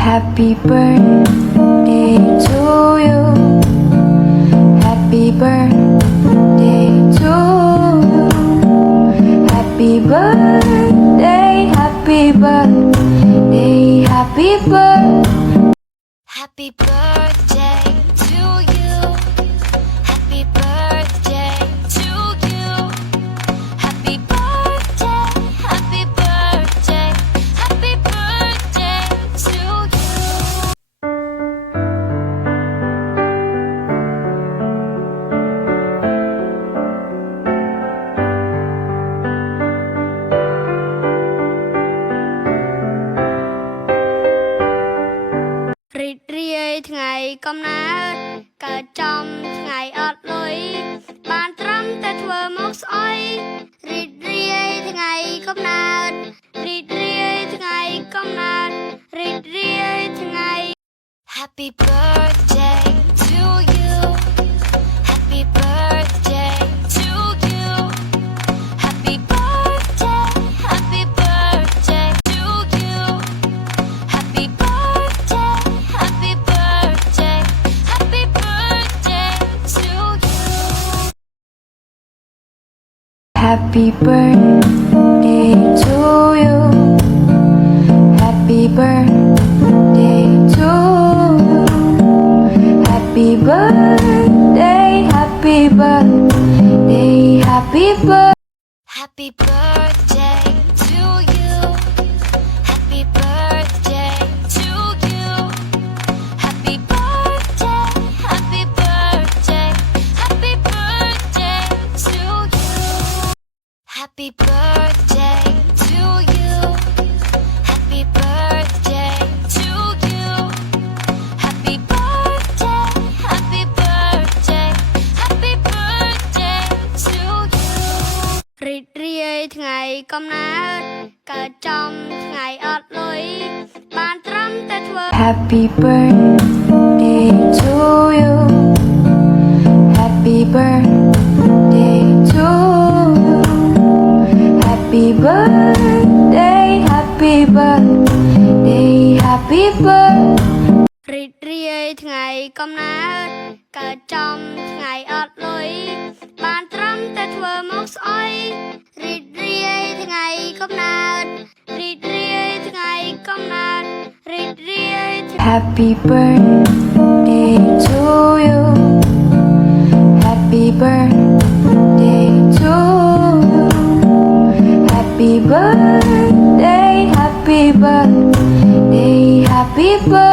Happy birthday to you. Happy birthday to you. Happy birthday, happy birthday, happy birthday. Happy birthday to you. Happy birthday to you. Happy birthday, happy birthday, happy birthday to you.រីករាយថ្ងៃកំណើតកើតចំថ្ងៃអត់លុយបានត្រឹមតែធ្វើមកស្អុយរីករាយថ្ងៃកំណើតរីករាយថ្ងៃកំណើតរីករាយថ្ងៃ Happy birthday to you Happy birthday to you Happy birthday Happy birthday to you Happy birthday Happy birthday Happy birthday to you Happy birthday to you. Happy birthday to you. Happy birthday, happy birthday, happy birthday. Happy birthday to you Happy birthday to you Happy birthday Happy birthday Happy birthday to you Happy birthday to you Happy birthday to you Happy birthday Happy birthday Happy birthday to you រីករាយថ្ងៃកំណើតកើតចំថ្ងៃអត់លុយបានត្រឹមតែធ្វើ Happy birthday to you. Happy birthday to you. Happy birthday, happy birthday, happy birthday. រីករាយថ្ងៃកំណើតកើតចំថ្ងៃអត់លុយបានត្រឹមតែធ្វើមកស្អុយរីករាយថ្ងៃកំណើតរីករាយថ្ងៃកំណើតរីករាយ Happy birthday to you. Happy birthday to you. Happy birthday, happy birthday, happy birthday.